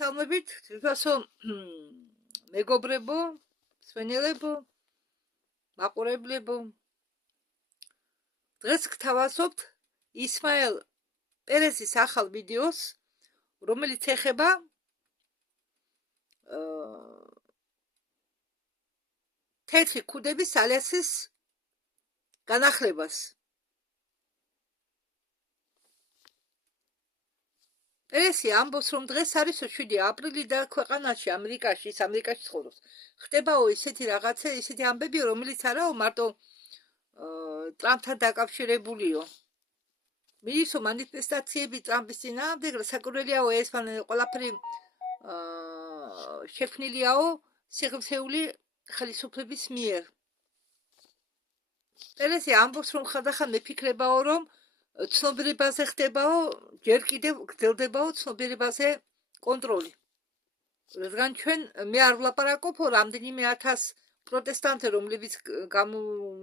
მოგესალმებით, თვითონსო მეგობრებო, სვენელებო, მაყურებლებო. დღეს გთავაზობთ ისმაელ პერესის ახალ ვიდეოს, რომელიც ეხება თეთრი ქუდების ალიანსის განახლებას. პერესი ამბობს, რომ დღეს არის 7 აპრილი და ქვეყანაში, ამერიკაში ცხოვრობს. ხდებაო ისეთი რაღაცა, ისეთი ამბებია, რომელიც არაო მარტო ტრამპთან დაკავშირებულიო. მისო მანიფესტაციები ტრამპის წინააღმდეგ, საკურველიაო ეს ყველაფერი შექმნილიაო სიღრმისეული ხელისუფლების მიერ. პერესი ამბობს, რომ ხანდახან მეფიქრებაო, რომ ცნობიერებაზე ხდებაო, ჯერ კიდევ გრძელდებაო ცნობიერებაზე კონტროლი. რადგან ჩვენ მე არ ვლაპარაკობო რამდენიმე ათას პროტესტანტი, რომლებიც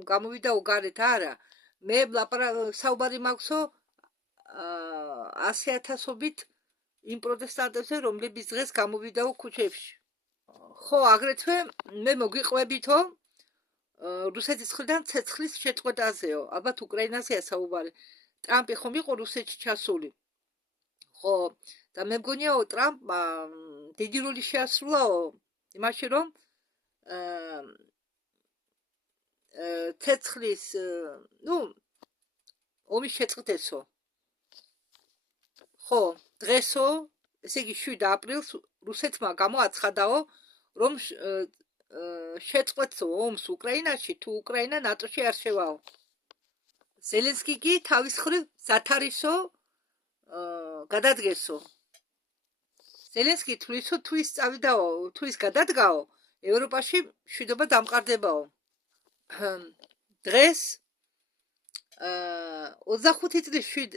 გამოვიდაო გარეთ არა. მე საუბარი მაქვსო 100,000-ობით იმ პროტესტანტებზე, რომლებიც დღეს გამოვიდაო ქუჩებში. ხო, აგრეთვე მე მოგიყვებითო რუსეთის მხრიდან ცეცხლის შეწყვეტაზეო. ალბათ უკრაინაზეა საუბარი. ტრამპი ხომ იყო რუსეთში ჩასული. ხო, და მე მგონიაო ტრამპმა დიდი როლი შეასრულაო იმაში, რომ ცეცხლის, ომი შეწყვეტესო. ხო, დღესო, ესე იგი 7 აპრილს რუსეთმა გამოაცხადაო, რომ შეწყვეტსო ომს უკრაინაში, თუ უკრაინა ნატოში არ შევაო. ზელენსკი კი თავის მხრივ ზათარისო გადადგესო. ზელენსკი თვლისო თუ ის წავიდაო, თუ ის გადადგაო, ევროპაში მშვიდობა დამყარდებაო. დღეს 25 წლის 7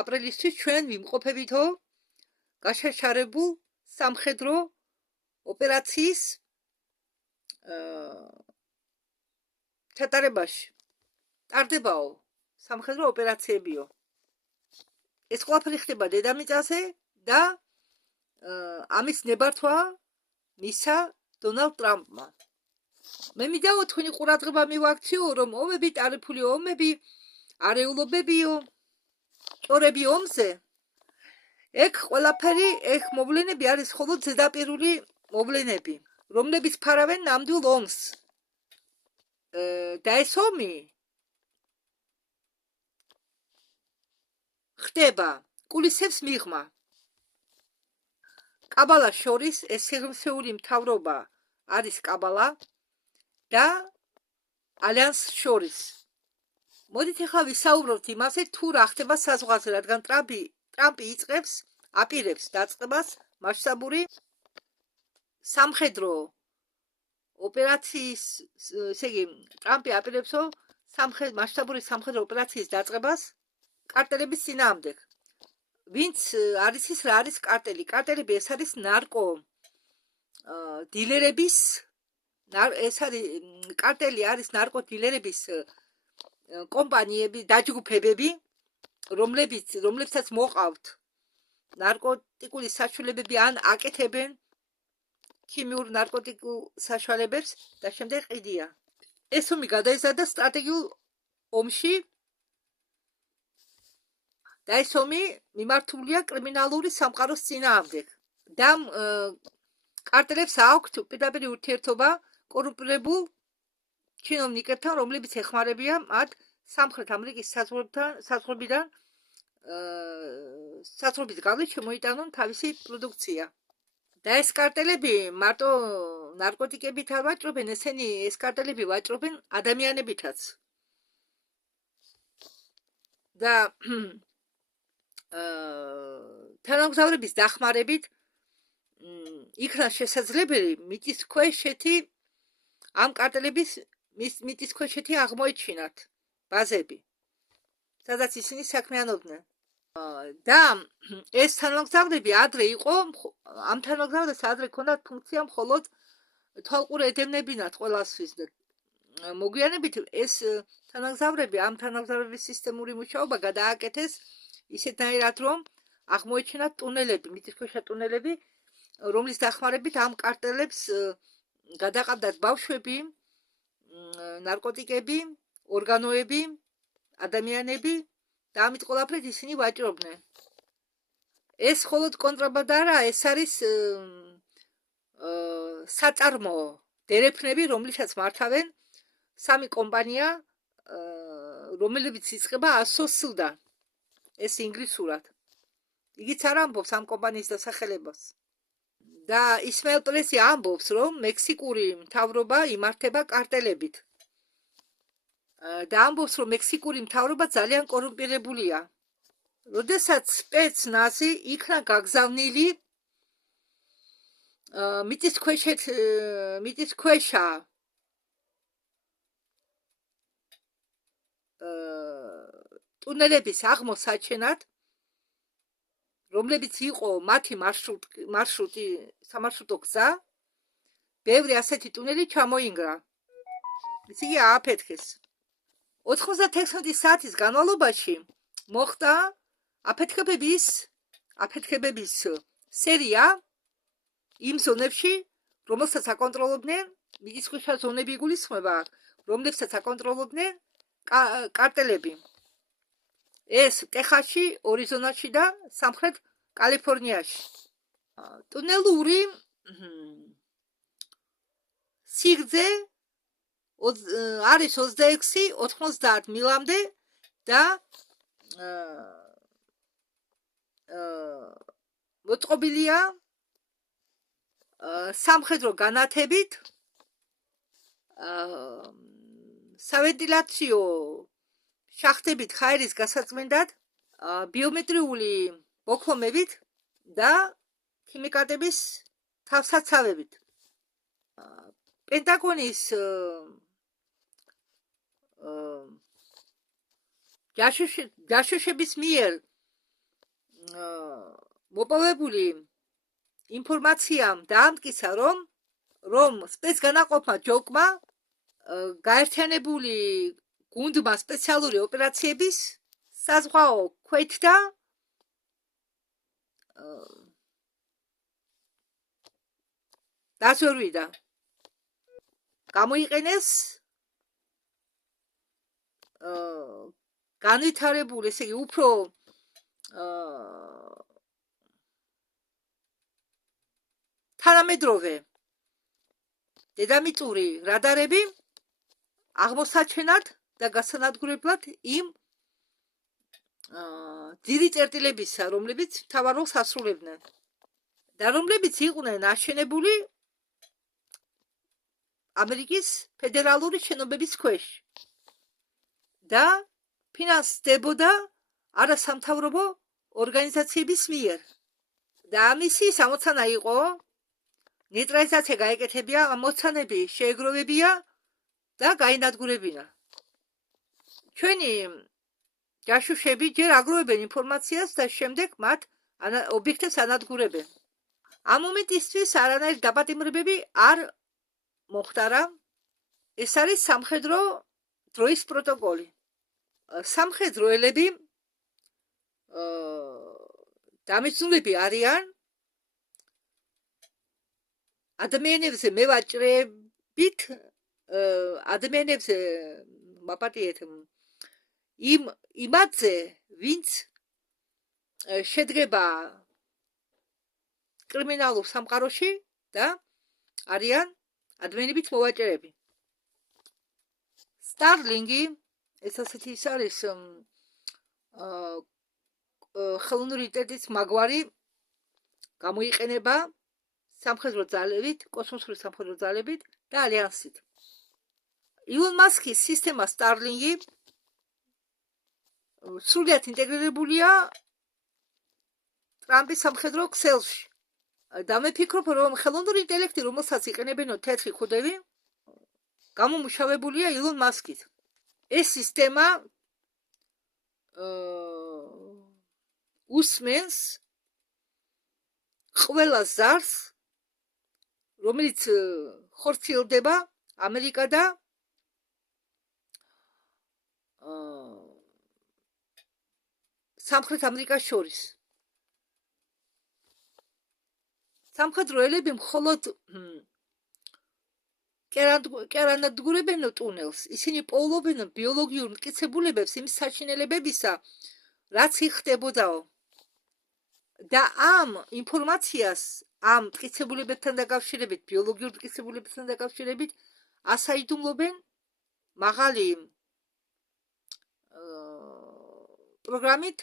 აპრილისთვის ჩვენ ვიმყოფებითო გაშაშარებულ სამხედრო ოპერაციის ჩატარებაში. ტარდებაო სამხედრო ოპერაციებიო. ეს ყველაფერი ხდება დედამიწაზე და ამის ნებართვა მისა დონალდ ტრამპმა. მე მინდაო თქვენი ყურადღება მივაქციო, რომ ომები, ტარიფული ომები, არეულობებიო, ჭორები ომზე, ეგ ყველაფერი, ეგ მოვლენები არის მხოლოდ ზედაპირული მოვლენები, რომლებიც ფარავენ ნამდვილ ომს. და ეს ომი ხდება კულისებს მიღმა. კაბალას შორის ეს სიღრმისეული მთავრობა არის კაბალა და ალიანს შორის. მოდით ახლა ვისაუბროთ იმაზე, თუ რა ხდება საზღვარზე, რადგან ტრამპი აპირებს დაწყებას მასშტაბური სამხედრო ოპერაციის, ესე იგი, ტრამპი აპირებსო მასშტაბური სამხედრო ოპერაციის დაწყებას კარტელების წინააღმდეგ. ვინც არის ის, რა არის კარტელი? კარტელები ეს არის ნარკო დილერების, კარტელი არის ნარკო დილერების კომპანიები, დაჯგუფებები, რომლებსაც მოყავთ ნარკოტიკული საშუალებები ან აკეთებენ ქიმიურ ნარკოტიკულ საშუალებებს და შემდეგ ყიდია. ეს ომი გადაიზარდა სტრატეგიულ ომში და ეს ომი მიმართულია კრიმინალური სამყაროს წინააღმდეგ. და კარტელებს აქვთ პირდაპირ ურთიერთობა კორუმპირებულ ჩინოვნიკებთან, რომლებიც ეხმარებიან მათ სამხრეთ ამერიკის საზღვრებით გავლით შემოიტანონ თავისი პროდუქცია. და ეს კარტელები მარტო ნარკოტიკებით არ ვაჭრობენ, ეს კარტელები ვაჭრობენ ადამიანებითაც. და თანამგზავრების დახმარებით იქნა შესაძლებელი მიწისქვეშეთი ამ კარტელების მიწისქვეშეთი აღმოეჩინათ ბაზები, სადაც ისინი საქმიანობდნენ. და ეს თანამგზავრები ადრე იყო, ამ თანამგზავრებს ადრე ქონდათ ფუნქცია მხოლოდ თვალყური ედევნებინათ ყველასთვის. მოგვიანებით ეს თანამგზავრები, ამ თანამგზავრების სისტემური მუშაობა გადააკეთეს ისეთნაირად, რომ აღმოეჩინათ ტუნელები, მიწისქვეშა ტუნელები, რომლის დახმარებით ამ კარტელებს გადაყავდათ ბავშვები, ნარკოტიკები, ორგანოები, ადამიანები და ამით ყველაფრით ისინი ვაჭრობდნენ. ეს მხოლოდ კონტრაბანდა არა, ეს არის საწარმოო დერეფნები, რომლითაც მართავენ სამი კომპანია, რომლებიც იწყება 100 წლიდან. ეს ინგლისურად. იგიც არ ამბობს ამ კომპანიის დასახელებას. და ისმაილ პრესი ამბობს, რომ მექსიკური მთავრობა იმართება კარტელებით. და ამბობს, რომ მექსიკური მთავრობა ძალიან კორუმპირებულია. როდესაც სპეცნაზი იქნა გაგზავნილი მიწისქვეშა ტუნელების აღმოსაჩენად, რომლებიც იყო მათი მარშრუტი, სამარშრუტო გზა, ბევრი ასეთი ტუნელი ჩამოინგრა. ის იგი ააფეთქეს. 96 საათის განმავლობაში მოხდა აფეთქებების სერია იმ ზონებში, რომელსაც აკონტროლობდნენ, მიწისქვეშა ზონები იგულისხმება, რომლებსაც აკონტროლობდნენ კარტელები. ეს ტეხასში, ორიზონაში და სამხრეთ კალიფორნიაში. ტუნელური სიგრძე არის 26-90 მილამდე და მოწყობილია სამხედრო განათებით, სავენტილაციო შახტებით ხაერის გასაწმენდად, ბიომეტრიული მოქომებით და ქიმიკატების თავსაცავებით. პენტაგონის ჯაშუშების მიერ მოპოვებული ინფორმაციამ დაამტკიცა, რომ სპეცგანაყოფმა ჯოკმა გაერთიანებული გუნდმა სპეციალური ოპერაციების საზღვაო ქვეითთა დაზვერვიდა. გამოიყენეს განვითარებული, ესე იგი უფრო თანამედროვე დედამიწური რადარები აღმოსაჩენად და გასანადგურებლად იმ ძირი წერტილებისა, რომლებიც მთავარ როლს ასრულებდნენ და რომლებიც იყვნენ აშენებული ამერიკის ფედერალური შენობების ქვეშ და ფინანსდებოდა არასამთავრობო ორგანიზაციების მიერ. და ამისი სამოცანა იყო ნეიტრალიზაცია გაეკეთებია, ამოცანები შეეგროვებია და გაინადგურებინა. ჩვენი ჯაშუშები ჯერ აგროვებენ ინფორმაციას და შემდეგ მათ ობიექტებს ანადგურებენ. ამ მომენტისთვის არანაირი დაპატიმრებები არ მოხდარა. ეს არის სამხედრო დროის პროტოკოლი. სამხედრო ელები დამეცნულები არიან ადამიანებზე მევაჭრებით, ადამიანებზე მაპატიეთ იმათზე, ვინც შედგება კრიმინალურ სამყაროში და არიან ადამიანებით მოვაჭრები. სტარლინგი, ეს ასეთი ის არის ხელოვნური ინტელექტის მაგვარი, გამოიყენება სამხედრო ძალებით, კოსმოსური სამხედრო ძალებით და ალიანსით. ილონ მასკის სისტემა სტარლინგი სრულიად ინტეგრირებულია ტრამპის სამხედრო ქსელში. და მე ფიქრობ, რომ ხელოვნური ინტელექტი, რომელსაც იყენებენ თეთრი ქუდები, გამომუშავებულია ილონ მასკით. ეს სისტემა უსმენს ყველა ზარს, რომელიც ხორციელდება ამერიკა და სამხრეთ ამერიკას შორის. სამხედრო ელები მხოლოდ კერანადგურებენ ტუნელს. ისინი პოულობენ ბიოლოგიურ მტკიცებულებებს იმ საჩინელებებისა, რაც იხდებოდაო. და ამ ინფორმაციას, ამ მტკიცებულებებთან დაკავშირებით, ბიოლოგიურ მტკიცებულებებთან დაკავშირებით ასაიდუმლობენ მაღალი პროგრამით,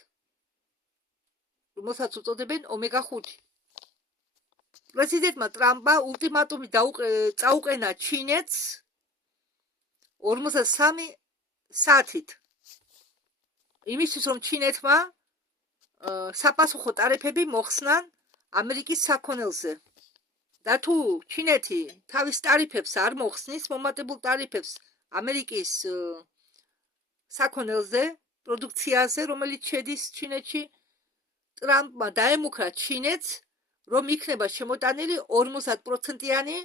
რომელსაც უწოდებენ ომეგა-5. პრეზიდენტმა ტრამპმა ულტიმატუმი წაუყენა ჩინეთს 53 საათით. იმისთვის, რომ ჩინეთმა საპასუხო ტარიფები მოხსნან ამერიკის საქონელზე. და თუ ჩინეთი თავის ტარიფებს არ მოხსნის, მომატებულ ტარიფებს ამერიკის საქონელზე, პროდუქციაზე, რომელიც შედის ჩინეთში, ტრამპმა დაემუქრა ჩინეთს, რომ იქნება შემოტანილი 50%-იანი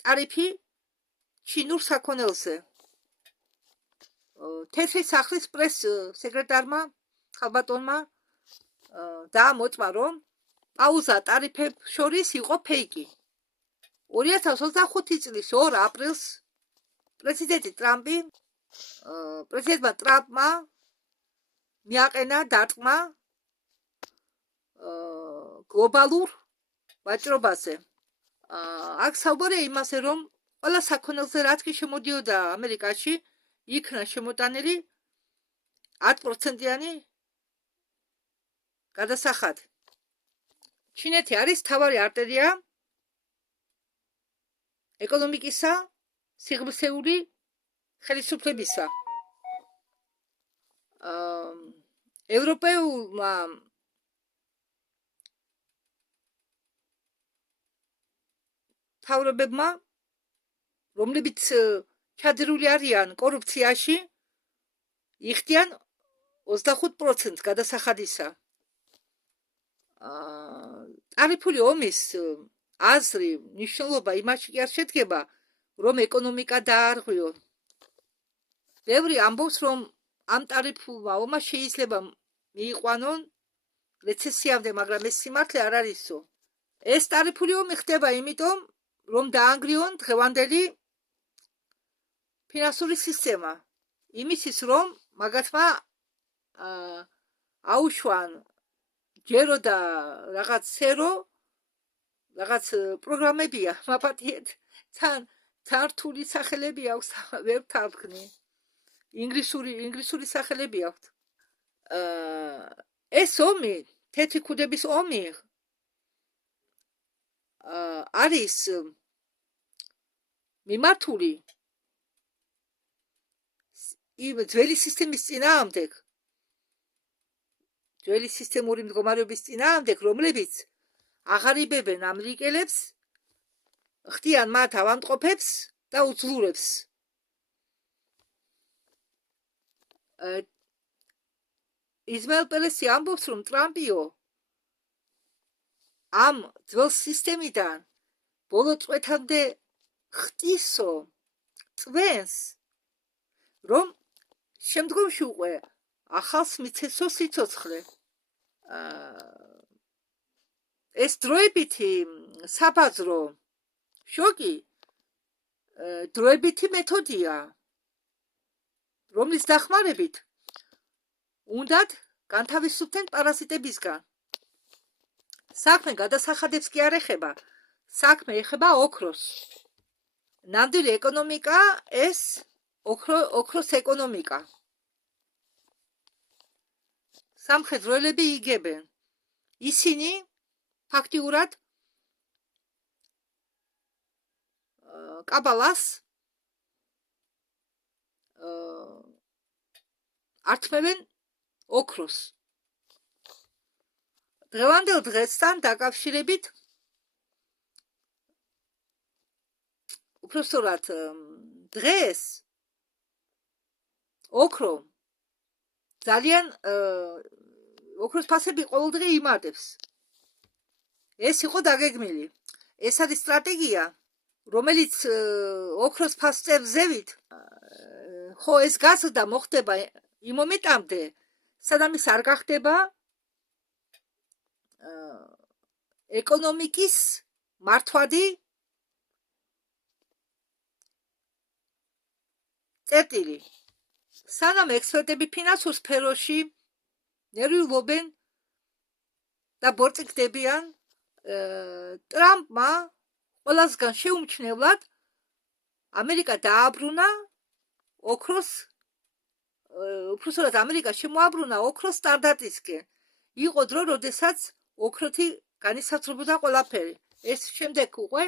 ტარიფი ჩინურ საქონელზე. თეთრი სახლის პრეს-სეკრეტარმა ხალბატონმა დაამოწმა, რომ პაუზა ტარიფებს შორის იყო ფეიკი. 2025 წლის 2 აპრილს პრეზიდენტმა ტრამპმა მიაყენა დარტყმა გლობალურ ვაჭრობაზე. აქ საუბარია იმაზე, რომ ყველა საქონელზე, რაც კი შემოდიოდა ამერიკაში, იქნა შემოტანილი 10%-იანი გადასახადი. ჩინეთი არის მთავარი არტერია ეკონომიკისა, სიღრმისეული ხელისუფლებისა. ევროპეულმა მთავრობებმა, რომლებიც ჩადრული არიან კორუფციაში, იხდიან 25% გადასახადისა. ტარიფული ომის აზრი, მნიშვნელობა იმაში კი არ შედგება, რომ ეკონომიკა დაარღვიო. ბევრი ამბობს, რომ ამ ტარიფულმა ომმა შეიძლება მიიყვანონ რეცესიამდე, მაგრამ ეს სიმართლე არ არისო. ეს ტარიფული ომი ხდება იმიტომ, რომ დაანგრიონ დღევანდელი ფინანსური სისტემა. იმისთვის, რომ მაგათმა აუშვან ჯერო და რაღაც სერო, რაღაც პროგრამებია, მაპატიეთ, თან რთული სახელები აქვს, ვერ თავქმნი. ინგლისური სახელები აქვს. ეს ომი, თეთრი ქუდების ომი არის მიმართული ძველი სისტემის წინააღმდეგ, ძველი სისტემური მდგომარეობის წინააღმდეგ, რომლებიც აღარიბებენ ამერიკელებს, ხდიან მათ ავადმყოფებს და უძლურებს. იზმაელ პერესი ამბობს, რომ ტრამპიო ამ ძველ სისტემიდან ბოლო წვეთამდე ხტისო, წვენს, რომ შემდგომში უკვე ახალს მიცესო სიცოცხლე. ეს დროებითი საბაზრო შოკი დროებითი მეთოდია, რომლის დახმარებით უნდათ განთავისუფლდნენ პარაზიტებისგან. საქმე გადასახადებს კი არ ეხება, საქმე ეხება ოქროს. ნამდვილი ეკონომიკა ეს ოქროს ეკონომიკა. სამხედრო ელები იგებენ. ისინი ფაქტიურად კაბალას ართმევენ ოქროს. დღევანდელ დღესთან დაკავშირებით უпростоრად დღეს ოქრო ძალიან ოქროს ფასები ყოველდღე იმატებს. ეს იყო დაგეგმილი. ეს არის სტრატეგია, რომელიც ოქროს ფასებს ზევით, ხო ეს გაზრდა მოხდება იმ მომენტამდე, სადაც ის არ გახდება ეკონომიკის მართვადი წერტილი. სანამ ექსპერტები ფინანსურ სფეროში ნერვიულობენ და ბორწიკდებიან, ტრამპმა ყველასგან შეუმჩნევლად ამერიკა დააბრუნა ოქროს, უпроსორად ამერიკა შემოაბრუნა ოქროს სტანდარტისკენ. იყო დრო, როდესაც ოქროთი განისაზღვრებოდა ყველაფერი. ეს შემდეგ უკვე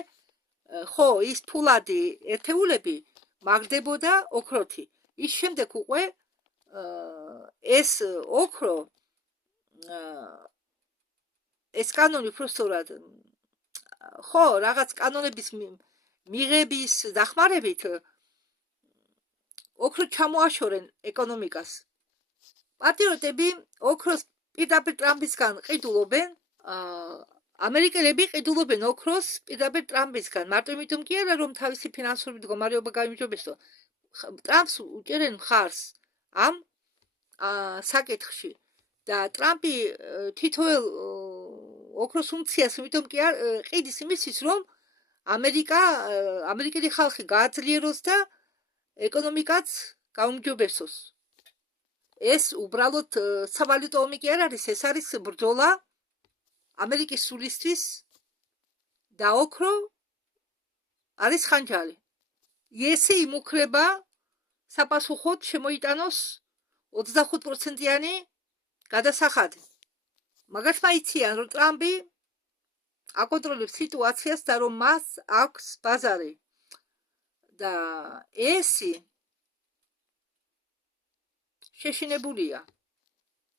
ხო ის ფულადი ერთეულები მაგდებოდა ოქროთი. ის შემდეგ უკვე ეს ოქრო ეს კანონი უпроსორად ხო რაღაც კანონების მიღების დახმარებით ოქრო ჩამოაშორენ ეკონომიკას. პატრიოტები ოქროს პირდაპირ ტრამპისგან ყიდულობენ, ამერიკელები ყიდულობენ ოქროს პირდაპირ ტრამპისგან, მარტო იმიტომ კი არა, რომ თავისი ფინანსური მდგომარეობა გაიმჯობესო. ტრამპს უჭერენ მხარს ამ საკითხში და ტრამპი თითოეულ ოქროს უნციას იმიტომ კი არ ყიდის იმისთვის, რომ ამერიკელი ხალხი გააძლიეროს და ეკონომიკაც გაუმჯობესოს. ეს უბრალოდ სავალუტო ომი კი არ არის, ეს არის ბრძოლა ამერიკის სულისთვის და ოქრო არის ხანჯალი. იესი იმუქრება საპასუხოდ შემოიტანოს 25%-იანი გადასახადი. მაგას მაიციან, რომ ტრამპი აკონტროლებს სიტუაციას და რომ მას აქვს ბაზარი. და ესი შეშინებულია.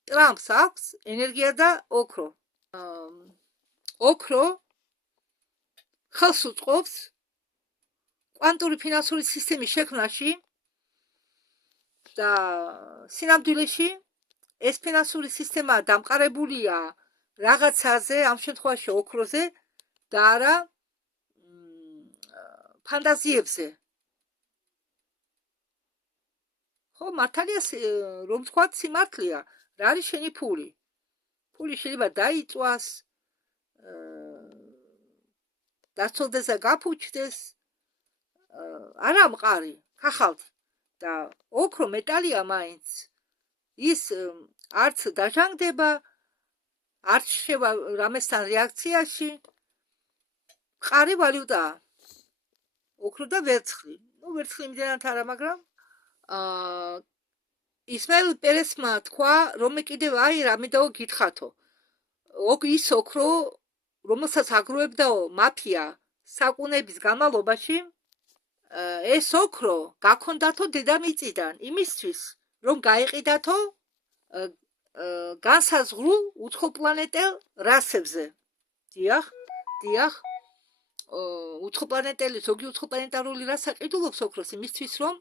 ტრამპს აქვს ენერგია და ოქრო. ოქრო ხელს უწყობს კვანტური ფინანსური სისტემის შექმნაში და სინამდვილეში ეს ფინანსური სისტემა დამყარებულია რაღაცაზე, ამ შემთხვევაში ოქროზე და არა ფანტაზიებზე. ხო, მართალია რომ თქვა სიმართლეა, რა არის შენი ფული? ფული შეიძლება დაიწვას, დაცოლდეს და გაფუჩდეს, არა მყარი, ხახალთ და ოქრო მეტალია მაინც. ის არც დაჟანგდება, არც შევა რამესთან რეაქციაში. მყარი ვალუტაა. ოქრო და ვერცხლი. ვერცხლი იმდენად არა, მაგრამ ისმაილ პერესმა თქვა, რომ კიდევ რამედაო გითხათო. ის ოქრო, რომელსაც აგროვებდაო მაფია საკუნების განმავლობაში, ეს ოქრო გაქონდათო დედამიწიდან იმისთვის, რომ გაეყიდათო განსაზღვრულ უცხოპლანეტელ რასებზე. დიახ, უცხოპლანეტელი, ზოგი უცხოპლანეტარული რასა ყიდულობს ოქროს იმისთვის, რომ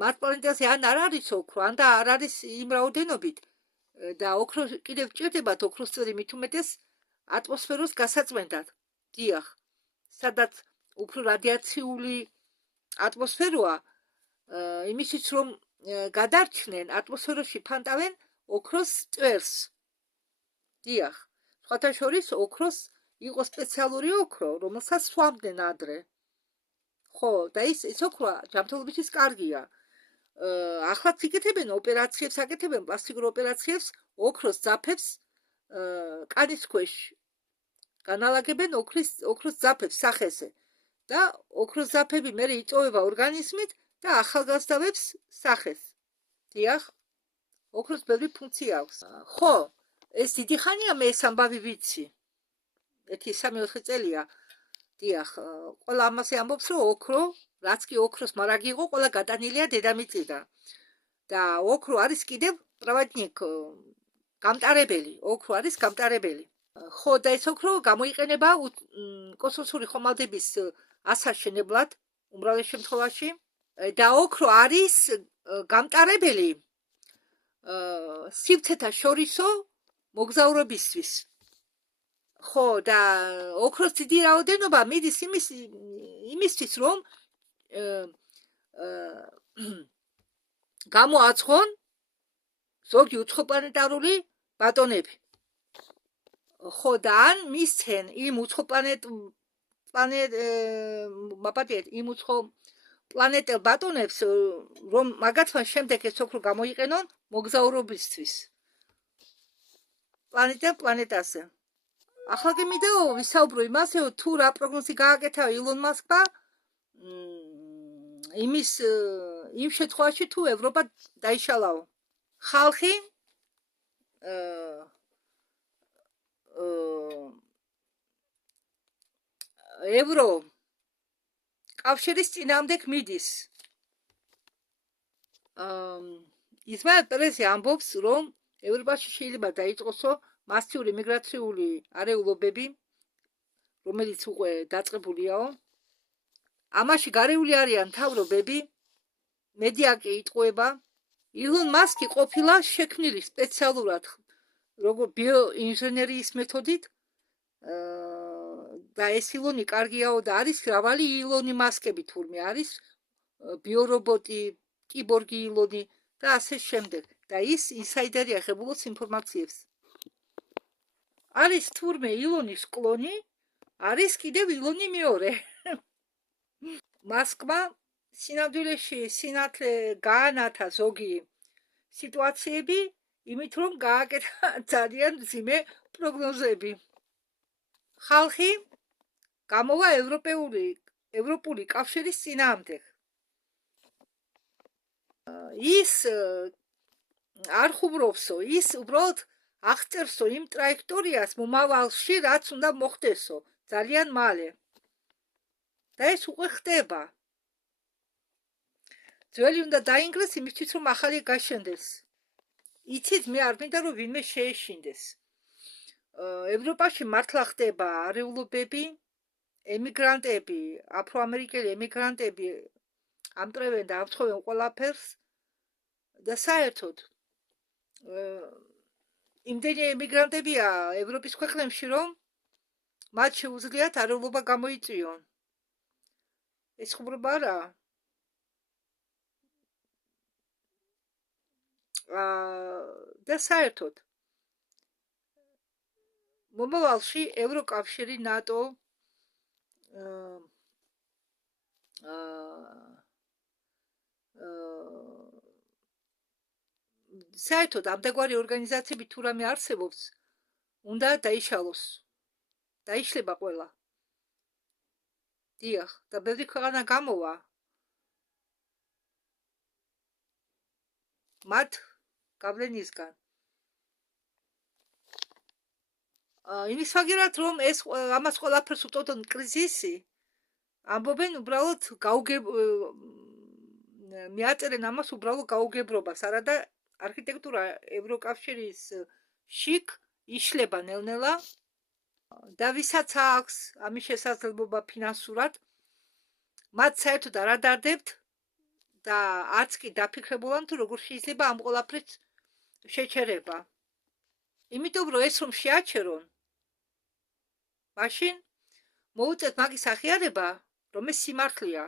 მათ პლანეტაზე ან არ არის ოქრო, ან და არ არის იმ რაოდენობით და ოქრო კიდევ ჭირდებათ ოქროსწვერი მით უმეტეს ატმოსფეროს გასაწმენდად. დიახ, სადაც უფრო რადიაციული ატმოსფეროა, იმისთვის რომ გადარჩნენ ატმოსფეროში ფანტავენ ოქროს წვერს. დიახ, სხვათა შორის ოქროს იყო სპეციალური ოქრო, რომელსაც სვამდნენ ადრე. ხო, და ის ოქრო ჯანმრთელობისთვის კარგია. ახლაც იკეთებენ ოპერაციებს, აკეთებენ პლასტიკურ ოპერაციებს, ოქროს ძაფებს კანის ქვეშ განალაგებენ ოქროს ძაფებს სახეზე და ოქროს ძაფები მერე იწოვება ორგანიზმით და ახალგაზრდავებს სახეს. დიახ, ოქროს ბევრი ფუნქცია აქვს. ხო, ეს დიდი ხანია მე ეს ამბავი ვიცი. 1-3-4 წელია. დიახ, ყველა ამაზე ამბობს, რომ ოქრო, რაც კი ოქროს მარაგი იყო, ყველა გადანილია დედამიწიდან. და ოქრო არის კიდევ პრავადნიკ გამტარებელი, ოქრო არის გამტარებელი. ხო, და ეს ოქრო გამოიყენება კოსმოსური ხომალდების ასაშენებლად, უმრავლეს შემთხვევაში. და ოქრო არის გამტარებელი სივრცეთა შორისო მოგზაურობისთვის. ხო, და ოქროს დიდი რაოდენობა მიდის იმისთვის, რომ გამოაცხონ ზოგი უცხოპლანეტარული ბატონები. ხო და ან მისცენ იმ უცხო მაპატიეთ იმ უცხო პლანეტელ ბატონებს რომ მაგათმა შემდეგ ეს ოქრო გამოიყენონ მოგზაურობისთვის პლანეტაზე. ახლა კი მინდა ვისაუბრო იმაზე თუ რა პროგნოზი გააკეთა ილონ მასკმა იმის იმ შემთხვევაში თუ ევროპა დაიშალაო. ხალხი ევრო კავშირის წინააღმდეგ მიდის. ისმაილ პერესი ამბობს, რომ ევროპაში შეიძლება დაიწყოსო მასიური მიგრაციული არეულობები, რომელიც უკვე დაწყებულია. ამაში გარეული არიან მთავრობები, მედია კი იტყუება. ილონ მასკი ყოფილა შექმნილი სპეციალურად როგორ ბიოინჟინერიის მეთოდით და ეს ილონი კარგიაო და არის მრავალი ილონი მასკები თურმე არის ბიორობოტი, კიბორგი ილონი და ასე შემდეგ და ის ინსაიდერი აღებულობს ინფორმაციებს. არის თურმე ილონის კლონი, არის კიდევ ილონი მეორე. მასკმა სინამდვილეში სინათლე გაანათა ზოგი სიტუაციები, იმით რომ გააკეთა ძალიან მძიმე პროგნოზები. ხალხი გამოვა ევროპული კავშირის წინააღმდეგ. ის არ ხუბრობსო, ის უბრალოდ აღწერსო იმ ტრაექტორიას მომავალში, რაც უნდა მოხდესო ძალიან მალე. და ეს უკვე ხდება. ძველი უნდა დაინგრეს იმისთვის, რომ ახალი გაშენდეს. იცით, მე არ მინდა რომ ვინმე შეეშინდეს. ევროპაში მართლა ხდება არეულობები, ემიგრანტები, აფროამერიკელი ემიგრანტები ამტრევენ და ამთხოვენ ყველაფერს და საერთოდ იმდენი ემიგრანტებია ევროპის ქვეყნებში, რომ მათ შეუძლიათ არეულობა გამოიწვიონ. ეს ხუბრობა არა. და საერთოდ მომავალში ევროკავშირი, ნატო საერთოდ ამდაგვარი ორგანიზაციები თუ რამე არსებობს, უნდა დაიშალოს. დაიშლება ყველა. დიახ, და ბევრი ქვეყანა გამოვა. მათ გავლენისგან. იმის ვაგერად, რომ ეს ამას ყველაფერს უწოდონ კრიზისი, ამბობენ უბრალოდ მიაწერენ ამას უბრალოდ გაუგებრობას, არადა არქიტექტურა ევროკავშირის შიგ იშლება ნელ-ნელა და ვისაც აქვს ამის შესაძლებლობა ფინანსურად, მათ საერთოდ არ ადარდებთ და არც კი დაფიქრებულან თუ როგორ შეიძლება ამ ყველაფრის შეჩერება. იმიტომ რომ ეს რომ შეაჩერონ, მაშინ მოუწევთ მაგის აღიარება, რომ ეს სიმართლეა.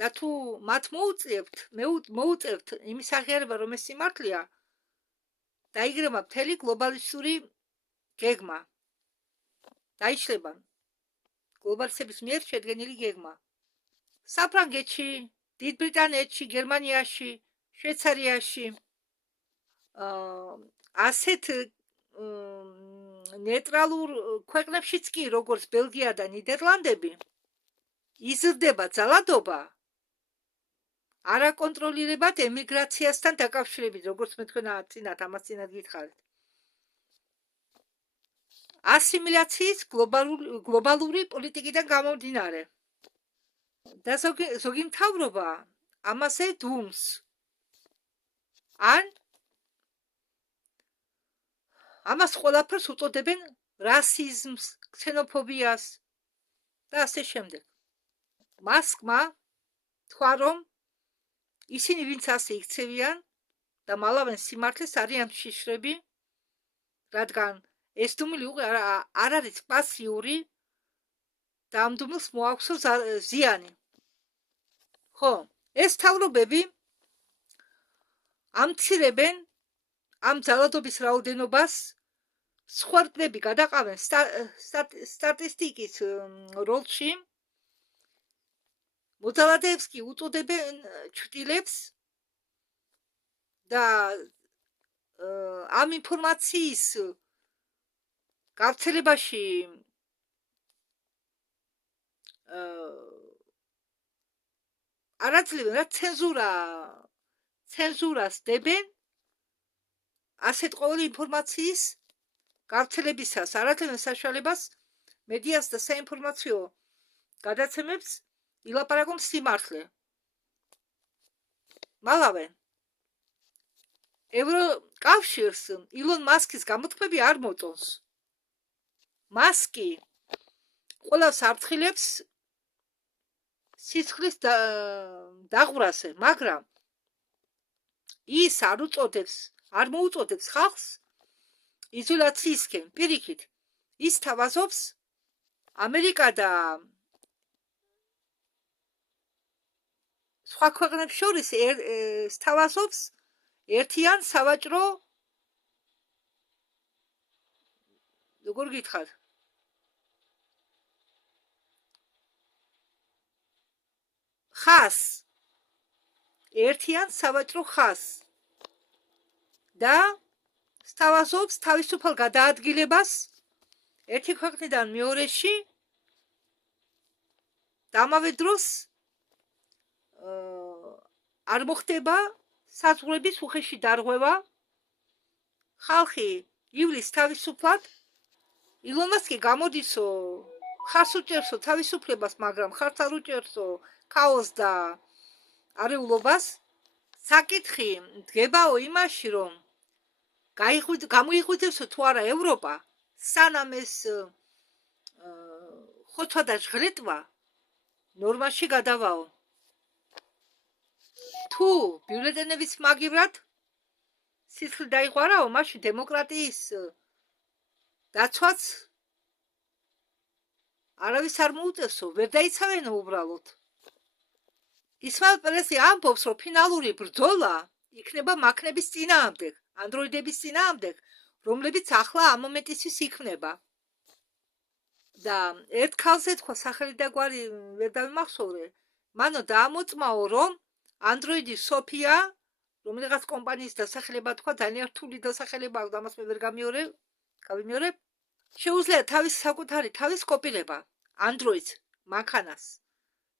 და თუ მათ მოუწევთ იმის აღიარება, რომ ეს სიმართლეა, დაიგრება მთელი გლობალისტური გეგმა. დაიშლება გლობალისტების მიერ შედგენილი გეგმა. საფრანგეთში, დიდ ბრიტანეთში, გერმანიაში, შვეიცარიაში ასეთ ნეიტრალურ ქვეყნებშიც კი, როგორც ბელგია და ნიდერლანდები, იზრდება ძალადობა არაკონტროლირებად ემიგრაციასთან დაკავშირებით, როგორც მე თქვენ წინათ ამას წინათ გითხარით. ასიმილაციის გლობალური პოლიტიკიდან გამომდინარე. და ზოგი მთავრობა ამაზე დუმს. ან ამას ყველაფერს უწოდებენ რასიზმს, ქსენოფობიას და ასე შემდეგ. მასკმა თქვა, რომ ისინი ვინც ასე იქცევიან და მალავენ სიმართლეს არიან შიშრები, რადგან ეს დუმილი არ არის პასიური და ამ დუმილს მოაქვსო ზიანი. ხო, ეს მთავრობები ამცირებენ ამ ძალადობის რაოდენობას სხვერპლები გადაყავენ სტატისტიკის როლში, მოძალადეებს კი უწოდებენ ჩრდილებს და ამ ინფორმაციის გავრცელებაში არაძლევენ რა ცენზურას დებენ ასეთ ყოველი ინფორმაციის გავრცელებისას, არაძლევენ საშუალებას მედიას და საინფორმაციო გადაცემებს ილაპარაკონ სიმართლე. მალავე ევროკავშირს ილონ მასკის გამოთქმები არ მოწონს. მასკი ყველას აფრთხილებს სისხლის დაღვრაზე, მაგრამ ის არ მოუწოდებს ხალხს იზოლაციისკენ. პირიქით, ის თავაზობს ამერიკა და სხვა ქვეყნებს შორის თავაზობს ერთიან სავაჭრო, როგორ გითხარ, ხაზს, ერთიან სავაჭრო ხაზს და სთავაზობს თავისუფალ გადაადგილებას ერთი ქვეყნიდან მეორეში და ამავე დროს არ მოხდება საზღვრების უხეში დარღვევა. ხალხი ივლის თავისუფლად. ილონ მასკი გამოდისო, ხარს უჭერსო თავისუფლებას, მაგრამ ხარს არ უჭერსო ქაოსს და არეულობას. საკითხი დგებაო იმაში, რომ გამოიღვიძებსო თუ არა ევროპა, სანამ ეს ხოცვა და ჟღრეტვა ნორმაში გადავაო. თუ ბიულეტენების მაგივრად სისხლი დაიღვარაო, მაშინ დემოკრატიის დაცვაც არავის არ მოუწევსო, ვერ დაიცავენო უბრალოდ. ისმაილ პერესი ამბობს, რომ ფინალური ბრძოლა იქნება მაქნების წინააღმდეგ, ანდროიდების წინააღმდეგ, რომლებიც ახლა ამ მომენტისთვის იქმნება. და ერთ ქალზე თქვა, სახელი და გვარი ვერ დავიმახსოვრე, მანო დაამოწმაო, რომ ანდროიდი სოფია, რომელიღაც კომპანიის დასახელება თქვა, ძალიან რთული დასახელება აქვს, ამას მე ვერ გავიმეორებ. შეუძლია საკუთარი თავის კოპირება ანდროიდს, მანქანას.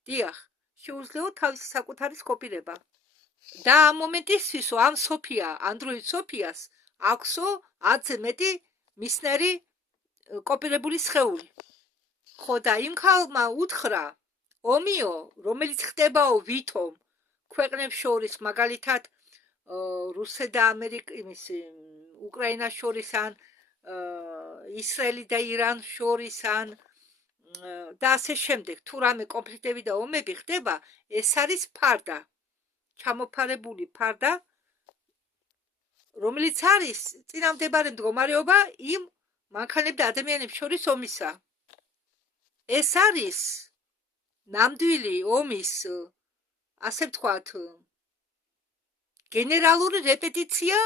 დიახ, შეუძლია თავის საკუთარი კოპირება. და ამ მომენტისთვისო ამ ანდროიდ სოფიას აქვსო 10-ზე მეტი მისნერი კოპირებული სხეული. ხო და იმ ქალმა უთხრა, ომიო, რომელიც ხდებაო ვითომ ქვეყნებს შორის, მაგალითად რუსეთს და უკრაინას შორის, ან ისრაელი და ირანს შორის, ან და ასე შემდეგ, თუ რამე კონფლიქტები და ომები ხდება, ეს არის ფარდა, ჩამოფარებული ფარდა, რომელიც არის წინამდებარე მდგომარეობა იმ მანქანებს და ადამიანებს შორის ომისა. ეს არის ნამდვილი ომის, ასე ვთქვათ, გენერალური რეპეტიცია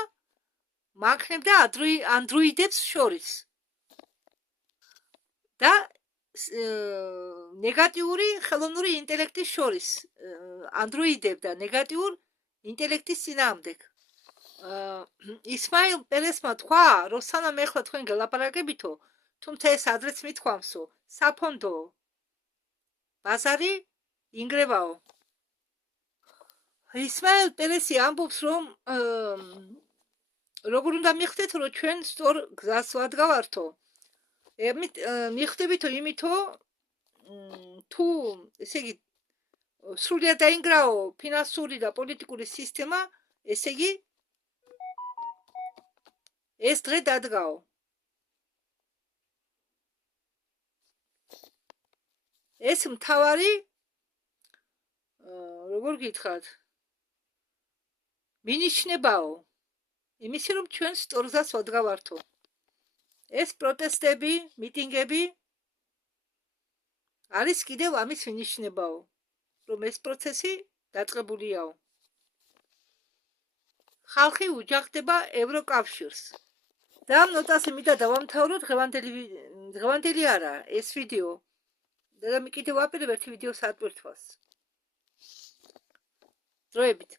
მანქნებ და ანდროიდებს შორის. და ნეგატიური ხელოვნური ინტელექტის შორის, ანდროიდებ და ნეგატიურ ინტელექტის წინააღმდეგ. ისმაილ პერესმა თქვა, რომ სანამ ეხლა თქვენ გელაპარაკებითო, თუმცა ეს ადრეც მithქვამსო, საფონდო ბაზარი ინგრევაო. ისმაილ პერესი ამბობს, რომ როგორ უნდა მიხდეთ, რომ ჩვენ სწორ გზას ვადგავართო. მიხდებითო იმითო, თუ ესე იგი სრულიად დაინგრაო ფინანსური და პოლიტიკური სისტემა, ესე იგი ეს დღე დადგაო. ეს მთავარი, როგორ გითხრათ, მინიშნებაო იმისი, რომ ჩვენ სწორ გზას ვადგავართო. ეს პროტესტები, მიტინგები არის კიდევ ამის მინიშნებაო, რომ ეს პროცესი დაწყებულიაო. ხალხი უჯახდება ევროკავშირს. და ამ ნოტას მინდა დავამთავროთ დღევანდელი არა ეს ვიდეო და მე კიდევ ვაპირებ ერთი ვიდეო საათვირთვას დროებით